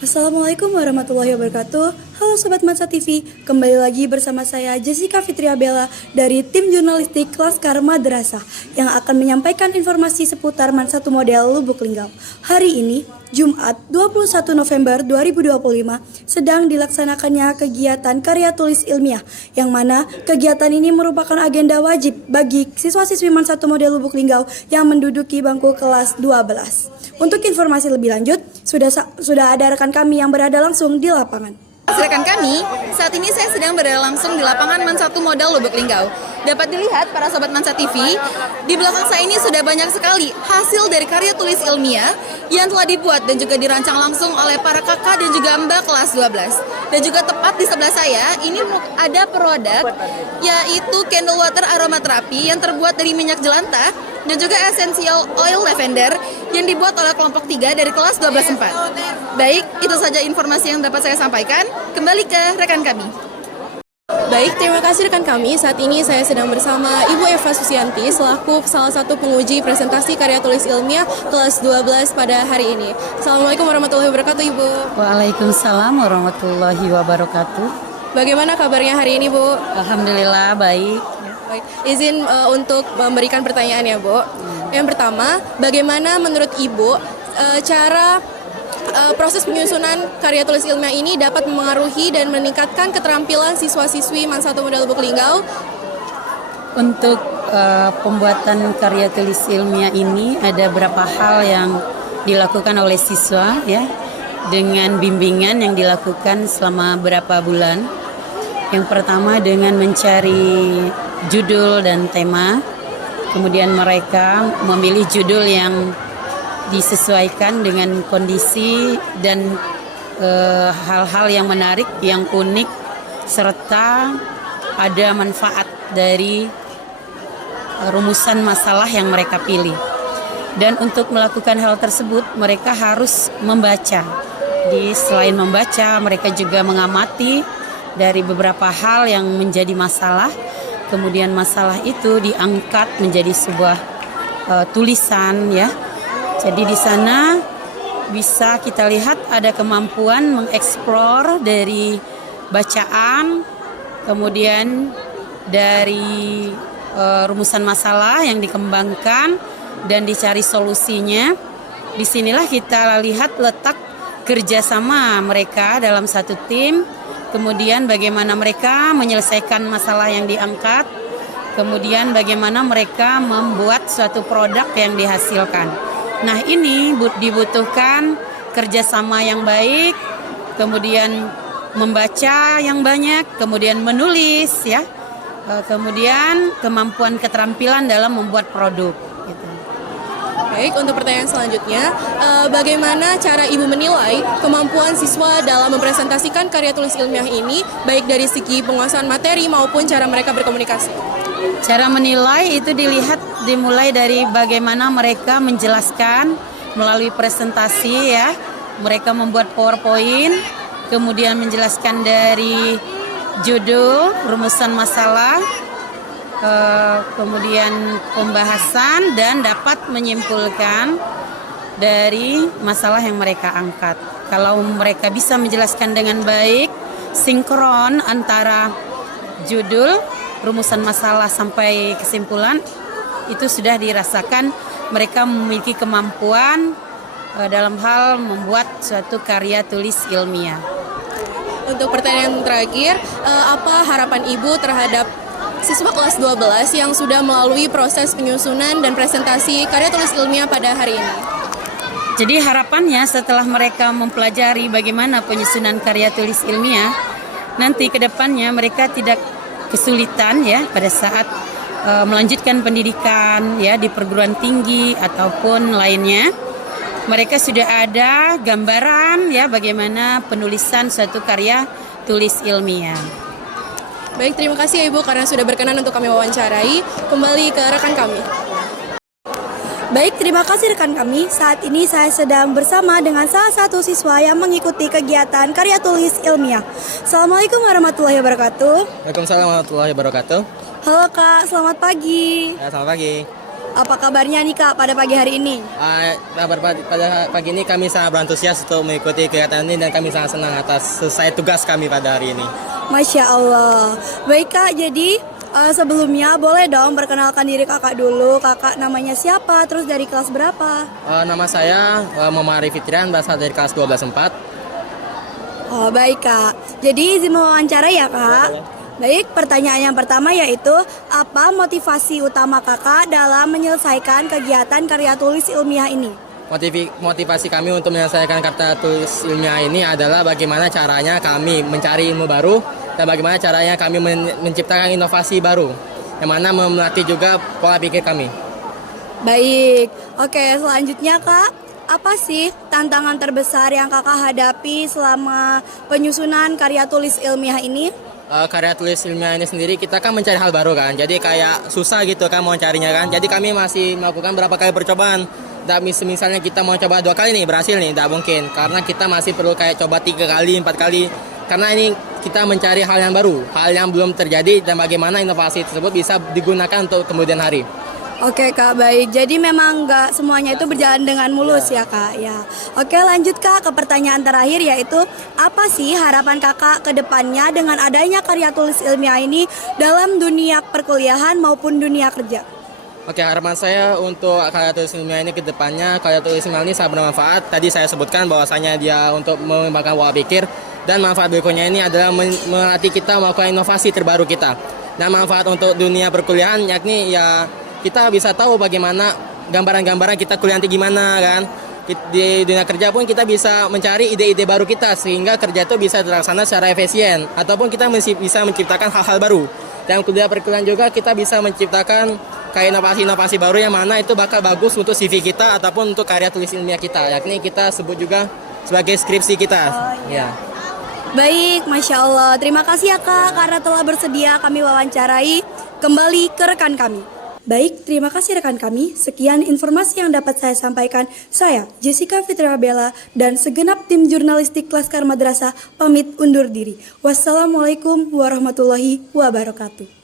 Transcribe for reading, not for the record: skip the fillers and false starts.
Assalamualaikum warahmatullahi wabarakatuh. Halo Sobat Mansa TV, kembali lagi bersama saya Jessica Fitria Bella dari tim jurnalistik Laskar Madrasah yang akan menyampaikan informasi seputar Mansa Model Lubuk Linggau. Hari ini, Jumat 21 November 2025, sedang dilaksanakannya kegiatan karya tulis ilmiah, yang mana kegiatan ini merupakan agenda wajib bagi siswa-siswi Mansa Model Lubuk Linggau yang menduduki bangku kelas 12. Untuk informasi lebih lanjut, sudah ada rekan kami yang berada langsung di lapangan. Rekan kami, saat ini saya sedang berada langsung di lapangan Mansa Model Lubuk Linggau. Dapat dilihat para sobat Mansa TV, di belakang saya ini sudah banyak sekali hasil dari karya tulis ilmiah yang telah dibuat dan juga dirancang langsung oleh para kakak dan juga mbak kelas 12. Dan juga tepat di sebelah saya, ini ada produk yaitu candle water aromaterapi yang terbuat dari minyak jelantah dan juga essential oil lavender yang dibuat oleh kelompok 3 dari kelas 12-4. Baik, itu saja informasi yang dapat saya sampaikan. Kembali ke rekan kami. Baik, terima kasih rekan kami. Saat ini saya sedang bersama Ibu Eva Susianti selaku salah satu penguji presentasi karya tulis ilmiah kelas 12 pada hari ini. Assalamualaikum warahmatullahi wabarakatuh, Ibu. Waalaikumsalam warahmatullahi wabarakatuh. Bagaimana kabarnya hari ini, Bu? Alhamdulillah baik. Baik, izin untuk memberikan pertanyaan ya, Bu. Yang pertama, bagaimana menurut Ibu cara proses penyusunan karya tulis ilmiah ini dapat memengaruhi dan meningkatkan keterampilan siswa-siswi Mansa Model Lubuk Linggau? Untuk pembuatan karya tulis ilmiah ini ada beberapa hal yang dilakukan oleh siswa ya, dengan bimbingan yang dilakukan selama beberapa bulan. Yang pertama dengan mencari judul dan tema, kemudian mereka memilih judul yang disesuaikan dengan kondisi dan hal-hal yang menarik, yang unik, serta ada manfaat dari rumusan masalah yang mereka pilih. Dan untuk melakukan hal tersebut, mereka harus membaca. Selain membaca, mereka juga mengamati dari beberapa hal yang menjadi masalah. Kemudian masalah itu diangkat menjadi sebuah tulisan ya. Jadi di sana bisa kita lihat ada kemampuan mengeksplor dari bacaan, kemudian dari rumusan masalah yang dikembangkan dan dicari solusinya. Disinilah kita lihat letak kerjasama mereka dalam satu tim, kemudian bagaimana mereka menyelesaikan masalah yang diangkat, kemudian bagaimana mereka membuat suatu produk yang dihasilkan. Nah, ini dibutuhkan kerjasama yang baik, kemudian membaca yang banyak, kemudian menulis ya, kemudian kemampuan keterampilan dalam membuat produk. Gitu. Baik, untuk pertanyaan selanjutnya, bagaimana cara Ibu menilai kemampuan siswa dalam mempresentasikan karya tulis ilmiah ini, baik dari segi penguasaan materi maupun cara mereka berkomunikasi? Cara menilai itu dimulai dari bagaimana mereka menjelaskan melalui presentasi ya. Mereka membuat PowerPoint, kemudian menjelaskan dari judul, rumusan masalah, kemudian pembahasan, dan dapat menyimpulkan dari masalah yang mereka angkat. Kalau mereka bisa menjelaskan dengan baik, sinkron antara judul, rumusan masalah sampai kesimpulan, itu sudah dirasakan mereka memiliki kemampuan dalam hal membuat suatu karya tulis ilmiah. Untuk pertanyaan terakhir, apa harapan Ibu terhadap siswa kelas 12 yang sudah melalui proses penyusunan dan presentasi karya tulis ilmiah pada hari ini? Jadi harapannya setelah mereka mempelajari bagaimana penyusunan karya tulis ilmiah, nanti ke depannya mereka tidak kesulitan ya pada saat melanjutkan pendidikan ya di perguruan tinggi ataupun lainnya. Mereka sudah ada gambaran ya bagaimana penulisan suatu karya tulis ilmiah. Baik, terima kasih ya Ibu karena sudah berkenan untuk kami wawancarai. Kembali ke rekan kami. Baik, terima kasih rekan kami. Saat ini saya sedang bersama dengan salah satu siswa yang mengikuti kegiatan karya tulis ilmiah. Assalamualaikum warahmatullahi wabarakatuh. Waalaikumsalam warahmatullahi wabarakatuh. Halo Kak, selamat pagi. Ya, selamat pagi. Apa kabarnya nih Kak pada pagi hari ini? Pada pagi ini kami sangat berantusias untuk mengikuti kegiatan ini dan kami sangat senang atas selesai tugas kami pada hari ini. Masya Allah. Baik Kak, jadi sebelumnya boleh dong perkenalkan diri kakak dulu. Kakak namanya siapa, terus dari kelas berapa? Nama saya Muhammad Arif Fitrian, berasal dari kelas 12/4. Oh baik Kak, jadi izin mewawancara ya Kak. Baik, pertanyaan yang pertama yaitu apa motivasi utama kakak dalam menyelesaikan kegiatan karya tulis ilmiah ini? Motivasi kami untuk menyelesaikan karya tulis ilmiah ini adalah bagaimana caranya kami mencari ilmu baru dan bagaimana caranya kami menciptakan inovasi baru yang mana melatih juga pola pikir kami. Baik, oke selanjutnya Kak, apa sih tantangan terbesar yang kakak hadapi selama penyusunan karya tulis ilmiah ini? Karya tulis ilmiah ini sendiri kita kan mencari hal baru kan, jadi kayak susah gitu kan mau carinya kan, jadi kami masih melakukan beberapa kali percobaan. Dan misalnya kita mau coba 2 kali nih berhasil nih, tidak mungkin karena kita masih perlu kayak coba 3 kali, 4 kali, karena ini kita mencari hal yang baru, hal yang belum terjadi dan bagaimana inovasi tersebut bisa digunakan untuk kemudian hari. Oke Kak, baik. Jadi memang nggak semuanya itu berjalan dengan mulus ya Kak. Ya. Oke lanjut Kak ke pertanyaan terakhir yaitu apa sih harapan Kakak ke depannya dengan adanya karya tulis ilmiah ini dalam dunia perkuliahan maupun dunia kerja? Oke, harapan saya untuk karya tulis ilmiah ini ke depannya, karya tulis ilmiah ini sangat bermanfaat. Tadi saya sebutkan bahwasanya dia untuk mengembangkan pola pikir dan manfaat berikutnya ini adalah melatih kita melakukan inovasi terbaru kita. Dan manfaat untuk dunia perkuliahan yakni ya kita bisa tahu bagaimana gambaran-gambaran kita kuliah nanti gimana kan. Di dunia kerja pun kita bisa mencari ide-ide baru kita sehingga kerja itu bisa terlaksana secara efisien ataupun kita bisa menciptakan hal-hal baru. Dan kuliah perkuliahan juga kita bisa menciptakan kayak inovasi-inovasi baru yang mana itu bakal bagus untuk CV kita ataupun untuk karya tulis ilmiah kita, yakni kita sebut juga sebagai skripsi kita. Ya. Baik, Masya Allah. Terima kasih ya Kak karena telah bersedia kami wawancarai. Kembali ke rekan kami. Baik, terima kasih rekan kami. Sekian informasi yang dapat saya sampaikan. Saya, Jessica Fitriabella, dan segenap tim jurnalistik Laskar Madrasah pamit undur diri. Wassalamualaikum warahmatullahi wabarakatuh.